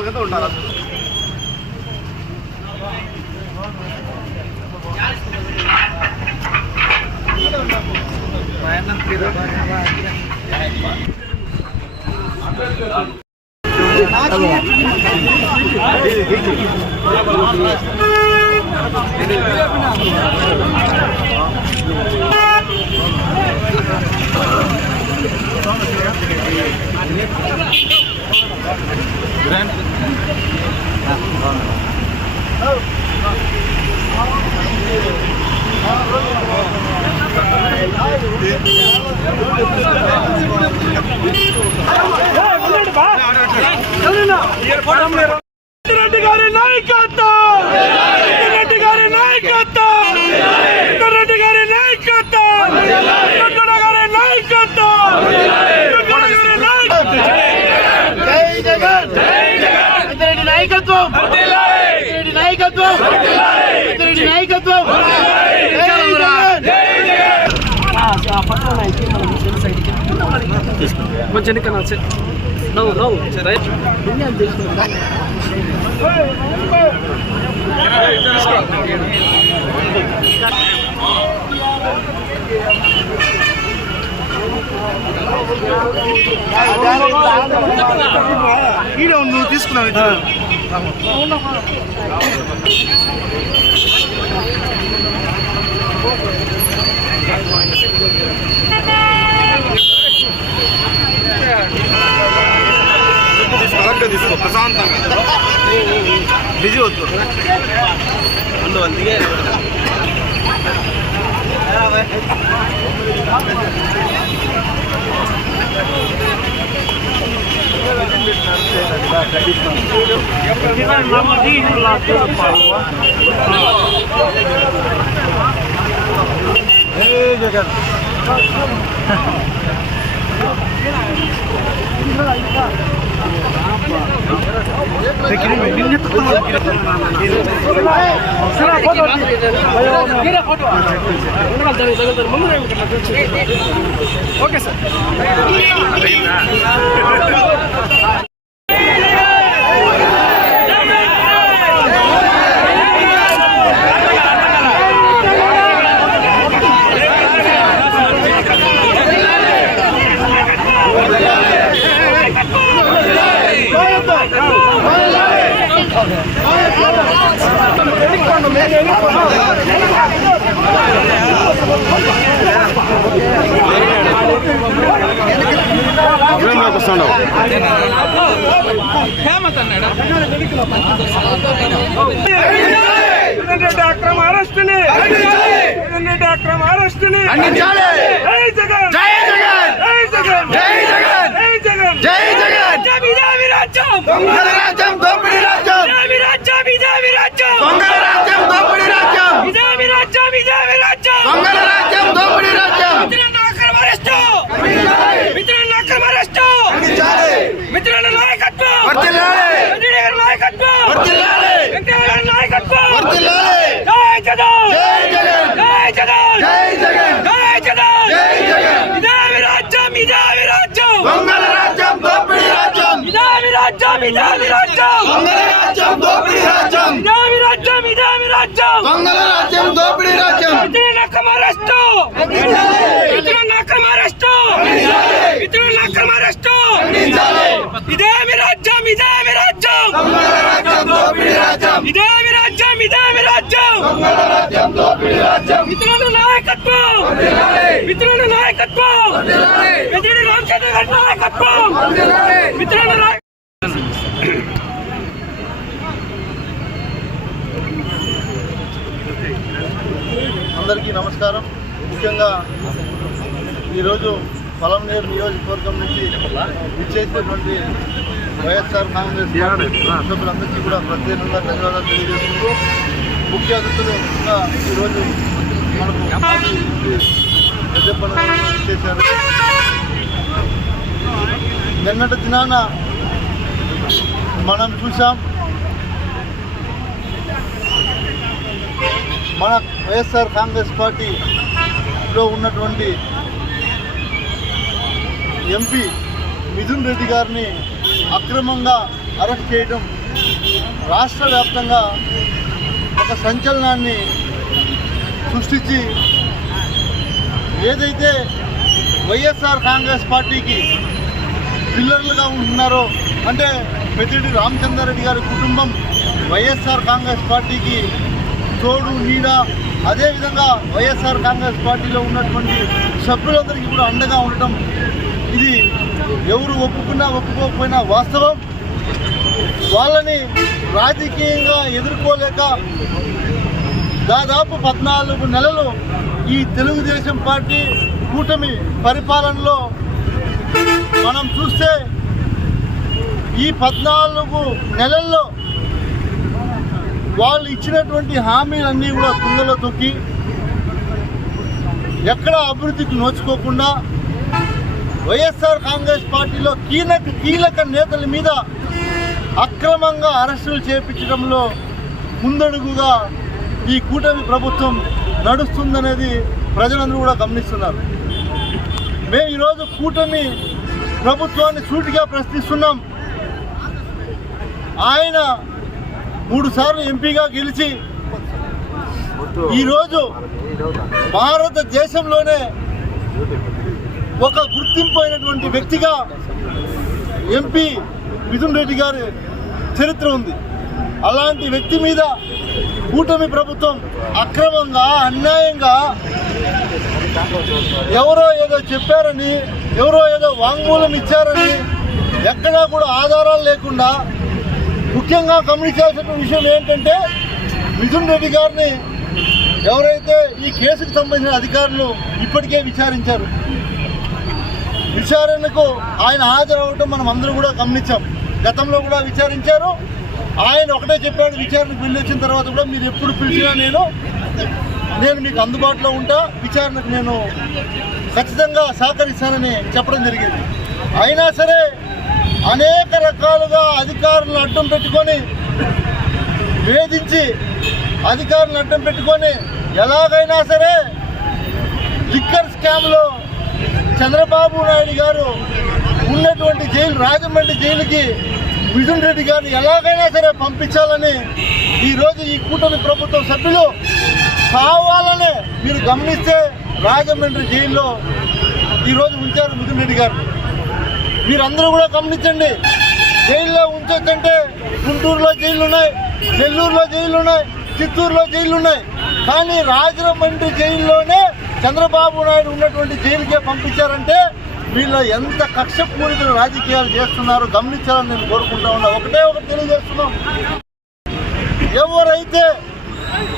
నాలుగైతే ఉంటారు. రెడ్డి గారి నాయకత్వం, రెడ్డి గారి నాయకత్వం, రెడ్డి గారి నాయకత్వం, గారి నాయకత్వం. జై జగన్, రెడ్డి నాయకత్వం, రెడ్డి నాయకత్వం, రెడ్డి నాయకత్వం. కొంచెం నవ్వు రైట్ ఈడ నువ్వు తీసుకున్నావు. తీసుకో ప్రశాంతంగా బిజీ వద్దు అందువల్ల జగన్ ఓకే సార్. అక్రమ అరెస్టుని అక్రమ అరెస్టుని జై జగన్, జై జగన్, జై జగన్, జై జగన్, జై జగన్, జై జగన్. బిజెపి రాజ్యం, దొంగల రాజ్యం, దోపిడీ రాజ్యం. బిజెపి రాజ్యం, బిజెపి రాజ్యం, దొంగల రాజ్యం, దోపిడీ రాజ్యం. బిజెపి రాజ్యం, బిజెపి రాజ్యం, దొంగల రాజ్యం, దోపిడీ రాజ్యం. మిత్రులను అక్రమ అరెస్టు, మిత్రులను అక్రమ అరెస్టు, మిత్రుల నాయకత్వం వర్ధిల్లాలి, మిత్రుల నాయకత్వం వర్ధిల్లాలి, మిత్రుల నాయకత్వం వర్ధిల్లాలి. జై జగన్, జై జగన్, జై జగన్, జై జగన్, జై జగన్, జై జగన్. బిజెపి రాజ్యం, బిజెపి రాజ్యం, దొంగల రాజ్యం, దోపిడీ రాజ్యం. బిజెపి రాజ్యం, బిజెపి రాజ్యం, దొంగల రాజ్యం, దోపిడీ రాజ్యం. బిజెపి రాజ్యం, బిజెపి రాజ్యం, దొంగల రాజ్యం, దోపిడీ రాజ్యం. మిత్రుల అక్రమ అరెస్టు, మిత్రుల అక్రమ అరెస్టు, మిత్రుల అక్రమ అరెస్టు. బిజెపి రాజ్యం, బిజెపి రాజ్యం, దొంగల రాజ్యం, దోపిడీ రాజ్యం. బిజెపి రాజ్యం, బిజెపి రాజ్యం, దొంగల రాజ్యం, దోపిడీ రాజ్యం. మిత్రుల నాయకత్వం, మిత్రుల నాయకత్వం, మిత్రుల రామచంద్ర గారి నాయకత్వం, మిత్రుల నాయకత్వం. అందరికీ నమస్కారం. ముఖ్యంగా ఈరోజు పొలంనేరు నియోజకవర్గం నుంచి విచ్చేసినటువంటి వైఎస్ఆర్ కాంగ్రెస్ సభ్యులందరికీ కూడా ప్రత్యేకంగా ధన్యవాదాలు తెలియజేసుకుంటూ, ముఖ్య అతిథులుగా ఈరోజు మనకు విచ్చేశారు. నిన్నటి దినాన మనం చూసాం, మన వైఎస్ఆర్ కాంగ్రెస్ పార్టీలో ఉన్నటువంటి ఎంపీ మిథున్ రెడ్డి గారిని అక్రమంగా అరెస్ట్ చేయడం రాష్ట్ర వ్యాప్తంగా ఒక సంచలనాన్ని సృష్టించి ఏదైతే వైఎస్ఆర్ కాంగ్రెస్ పార్టీకి పిల్లర్లుగా ఉంటున్నారో, అంటే పెద్దిరెడ్డి రామచంద్రారెడ్డి గారి కుటుంబం వైఎస్ఆర్ కాంగ్రెస్ పార్టీకి తోడు నీడ, అదేవిధంగా వైఎస్ఆర్ కాంగ్రెస్ పార్టీలో ఉన్నటువంటి సభ్యులందరికీ కూడా అండగా ఉండటం, ఇది ఎవరు ఒప్పుకున్నా ఒప్పుకోకపోయినా వాస్తవం. వాళ్ళని రాజకీయంగా ఎదుర్కోలేక దాదాపు 14 నెలలు ఈ తెలుగుదేశం పార్టీ కూటమి పరిపాలనలో మనం చూస్తే ఈ 14 నెలల్లో వాళ్ళు ఇచ్చినటువంటి హామీలన్నీ కూడా తుంగలో తొక్కి ఎక్కడ అభివృద్ధికి నోచుకోకుండా వైఎస్ఆర్ కాంగ్రెస్ పార్టీలో కీలక నేతల మీద అక్రమంగా అరెస్టులు చేపించడంలో ముందడుగుగా ఈ కూటమి ప్రభుత్వం నడుస్తుందనేది ప్రజలందరూ కూడా గమనిస్తున్నారు. మేము ఈరోజు కూటమి ప్రభుత్వాన్ని సూటిగా ప్రశ్నిస్తున్నాం. ఆయన 3 సార్లు ఎంపీగా గెలిచి ఈరోజు భారతదేశంలోనే ఒక గుర్తింపు అయినటువంటి వ్యక్తిగా ఎంపీ మిథున్ రెడ్డి గారి చరిత్ర ఉంది. అలాంటి వ్యక్తి మీద కూటమి ప్రభుత్వం అక్రమంగా అన్యాయంగా ఎవరో ఏదో చెప్పారని, ఎవరో ఏదో వాంగ్మూలం ఇచ్చారని, ఎక్కడా కూడా ఆధారాలు లేకుండా, ముఖ్యంగా గమనించాల్సిన విషయం ఏంటంటే మిథున్ రెడ్డి గారిని ఎవరైతే ఈ కేసుకు సంబంధించిన అధికారులు ఇప్పటికే విచారించారు. విచారణకు ఆయన హాజరవటం మనం అందరూ కూడా గమనించాం. గతంలో కూడా విచారించారు. ఆయన ఒకటే చెప్పాడు, విచారణకు వెళ్ళి వచ్చిన తర్వాత కూడా మీరు ఎప్పుడు పిలిచినా నేను మీకు అందుబాటులో ఉంటా, విచారణకు నేను ఖచ్చితంగా సహకరిస్తానని చెప్పడం జరిగింది. అయినా సరే అనేక రకాలుగా అధికారులను అడ్డం పెట్టుకొని వేధించి, అధికారులను అడ్డం పెట్టుకొని ఎలాగైనా సరే లిక్కర్ స్కామ్లో చంద్రబాబు నాయుడు గారు ఉన్నటువంటి జైలు, రాజమండ్రి జైలుకి మిథున్ రెడ్డి గారిని ఎలాగైనా సరే పంపించాలని ఈరోజు ఈ కూటమి ప్రభుత్వం సభ్యులు కావాలనే, మీరు గమనిస్తే రాజమండ్రి జైల్లో ఈరోజు ఉంచారు మిథున్ రెడ్డి గారిని. మీరందరూ కూడా గమనించండి. జైల్లో ఉంచొచ్చంటే గుంటూరులో జైళ్ళు ఉన్నాయి, నెల్లూరులో జైళ్ళు ఉన్నాయి, చిత్తూరులో జైళ్ళు ఉన్నాయి. కానీ రాజమండ్రి జైల్లోనే చంద్రబాబు నాయుడు ఉన్నటువంటి జైలుకే పంపించారంటే వీళ్ళు ఎంత కక్షపూరిత రాజకీయాలు చేస్తున్నారో గమనించాలని నేను కోరుకుంటా ఉన్నా. ఒకటే తెలియజేస్తున్నాం, ఎవరైతే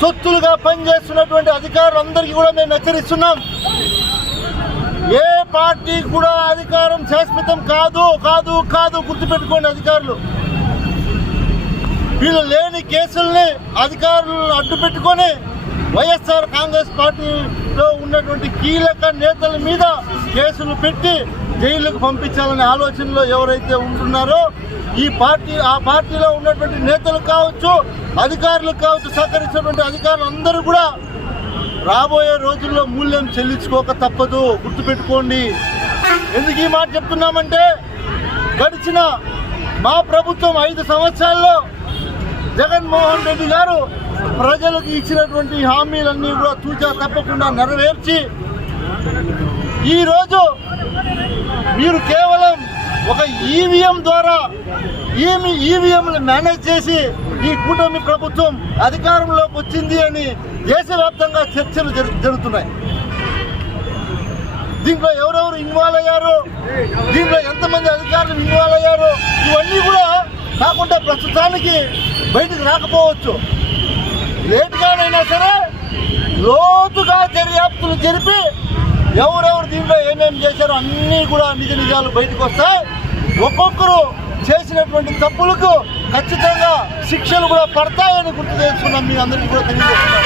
తొత్తులుగా పనిచేస్తున్నటువంటి అధికారులందరికీ కూడా మేము హెచ్చరిస్తున్నాం. ఏ పార్టీ కూడా అధికారం శాశ్వతం కాదు కాదు కాదు గుర్తుపెట్టుకోండి. అధికారులు వీళ్ళు లేని కేసుల్ని అధికారులను అడ్డు పెట్టుకొని వైఎస్ఆర్ కాంగ్రెస్ పార్టీలో ఉన్నటువంటి కీలక నేతల మీద కేసులు పెట్టి జైలుకు పంపించాలనే ఆలోచనలో ఎవరైతే ఉంటున్నారో ఆ పార్టీలో ఉన్నటువంటి నేతలు కావచ్చు, అధికారులు కావచ్చు, సహకరించినటువంటి అధికారులు అందరూ కూడా రాబోయే రోజుల్లో మూల్యం చెల్లించుకోక తప్పదు, గుర్తుపెట్టుకోండి. ఎందుకు ఈ మాట చెప్తున్నామంటే గడిచిన మా ప్రభుత్వం 5 సంవత్సరాల్లో జగన్మోహన్ రెడ్డి గారు ప్రజలకు ఇచ్చినటువంటి హామీలన్నీ కూడా తూచా తప్పకుండా నెరవేర్చి ఈరోజు మీరు కేవలం ఒక ఈవీఎం ద్వారా ఈవీఎంలు మేనేజ్ చేసి ఈ కూటమి ప్రభుత్వం అధికారంలోకి వచ్చింది అని దేశవ్యాప్తంగా చర్చలు జరుగుతున్నాయి. దీంట్లో ఎవరెవరు ఇన్వాల్వ్ అయ్యారు, దీంట్లో ఎంతమంది అధికారులు ఇన్వాల్వ్ అయ్యారు, ఇవన్నీ కూడా కాకుండా ప్రస్తుతానికి బయటకు రాకపోవచ్చు. లేట్గానైనా సరే లోతుగా దర్యాప్తులు జరిపి ఎవరెవరు దీంట్లో ఏమేమి చేశారో అన్నీ కూడా నిజాలు బయటకు వస్తాయి. ఒక్కొక్కరు చేసినటువంటి తప్పులకు ఖచ్చితంగా శిక్షలు కూడా పడతాయని గుర్తు చేస్తున్నాం. మీ అందరికీ కూడా తెలియజేస్తున్నాం.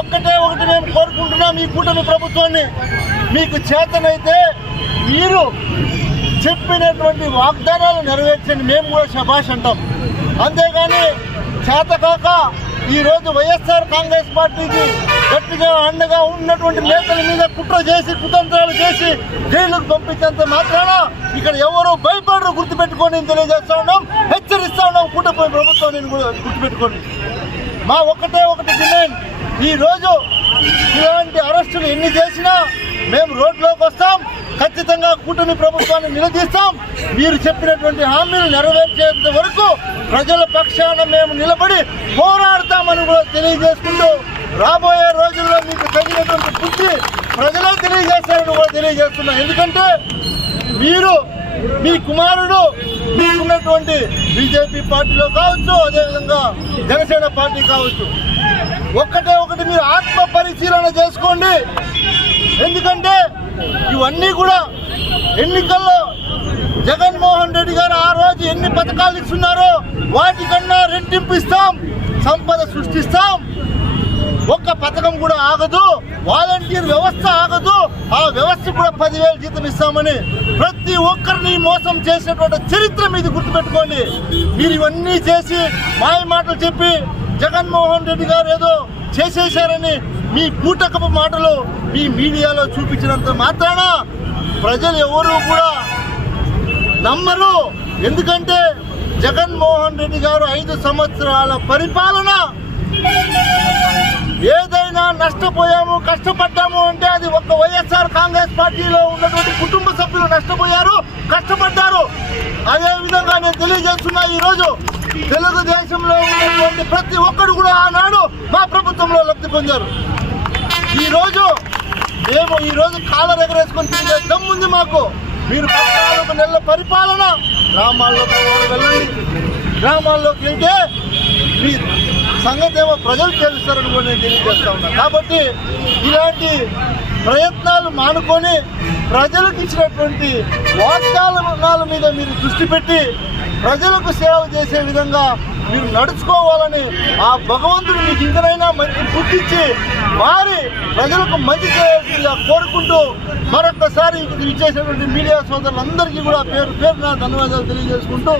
ఒకటి మేము కోరుకుంటున్నాం, ఈ కూటమి ప్రభుత్వాన్ని మీకు చేతనైతే మీరు చెప్పినటువంటి వాగ్దానాలు నెరవేర్చండి, మేము కూడా శభాష్ అంటాం. అంతేగాని చేతకాక ఈ రోజు వైఎస్ఆర్ కాంగ్రెస్ పార్టీకి గట్టిగా అండగా ఉన్నటువంటి నేతల మీద కుట్ర చేసి కుతంత్రాలు చేసి జైలుకు పంపించేంత మాత్రాన ఇక్కడ ఎవరు భయపడరు, గుర్తుపెట్టుకొని తెలియజేస్తా ఉన్నాం, హెచ్చరిస్తా ఉన్నాం. కూటమి ప్రభుత్వాన్ని కూడా గుర్తుపెట్టుకోండి. మా ఒకటే డిమాండ్, ఈ రోజు ఇలాంటి అరెస్టులు ఎన్ని చేసినా మేము రోడ్లోకి వస్తాం, ఖచ్చితంగా కూటమి ప్రభుత్వాన్ని నిలదీస్తాం. మీరు చెప్పినటువంటి హామీలు నెరవేర్చేంత వరకు ప్రజల పక్షాన మేము నిలబడి పోరాడతామని కూడా తెలియజేసుకుంటూ రాబోయే రోజుల్లో మీకు తగినటువంటి బుద్ధి ప్రజలే తెలియజేస్తారని కూడా తెలియజేస్తున్నాం. ఎందుకంటే మీరు, మీ కుమారుడు మీకున్నటువంటి బీజేపీ పార్టీలో కావచ్చు, అదేవిధంగా జనసేన పార్టీ కావచ్చు, ఒకటి మీరు ఆత్మ పరిశీలన చేసుకోండి. ఎందుకంటే ఇవన్నీ కూడా ఎన్నికల్లో జగన్మోహన్ రెడ్డి గారు ఆ రోజు ఎన్ని పథకాలు ఇస్తున్నారో వాటికన్నా రెట్టింపు ఇస్తాం, సంపద సృష్టిస్తాం. ఒక్క పథకం కూడా ఆగదు, వాలంటీర్ వ్యవస్థ ఆగదు, ఆ వ్యవస్థ కూడా 10,000 జీతం ఇస్తామని ప్రతి ఒక్కరిని మోసం చేసినటువంటి చరిత్ర మీది గుర్తుపెట్టుకోండి. మీరు ఇవన్నీ చేసి మాయ మాటలు చెప్పి జగన్మోహన్ రెడ్డి గారు ఏదో చేసేశారని మీ బూటకపు మాటలు మీ మీడియాలో చూపించినంత మాత్రాన ప్రజలు ఎవరు కూడా నమ్మరు. ఎందుకంటే జగన్మోహన్ రెడ్డి గారు 5 సంవత్సరాల పరిపాలన ఏదైనా నష్టపోయాము, కష్టపడ్డాము అంటే అది ఒక్క వైఎస్ఆర్ కాంగ్రెస్ పార్టీలో ఉన్నటువంటి కుటుంబ సభ్యులు నష్టపోయారు, కష్టపడ్డారు. అదే విధంగా నేను తెలియజేస్తున్నా, ఈరోజు తెలుగుదేశంలో ఉన్నటువంటి ప్రతి ఒక్కరు కూడా ఆనాడు మా ప్రభుత్వంలో లబ్ధి పొందారు. మేము ఈరోజు కాలర్ ఎగరేసుకొని తిరిగే దమ్ముంది మాకు. మీరు 14 నెలల పరిపాలన గ్రామాల్లోకి వెళ్ళండి, గ్రామాల్లోకి వెళ్తే మీ సంగతి ఏమో ప్రజలు తెలుస్తారని కూడా నేను తెలియజేస్తా ఉన్నాను. కాబట్టి ఇలాంటి ప్రయత్నాలు మానుకొని ప్రజలకు ఇచ్చినటువంటి వాగ్దానాల మీద మీరు దృష్టి పెట్టి ప్రజలకు సేవ చేసే విధంగా మీరు నడుచుకోవాలని ఆ భగవంతుడు మీకు ఇంకనైనా మంచి బుద్ధిచ్చి వారి ప్రజలకు మంచి చేయాల్సిందిగా కోరుకుంటూ మరొకసారి ఇచ్చేసినటువంటి మీడియా సోదరులందరికీ కూడా పేరు పేరున ధన్యవాదాలు తెలియజేసుకుంటూ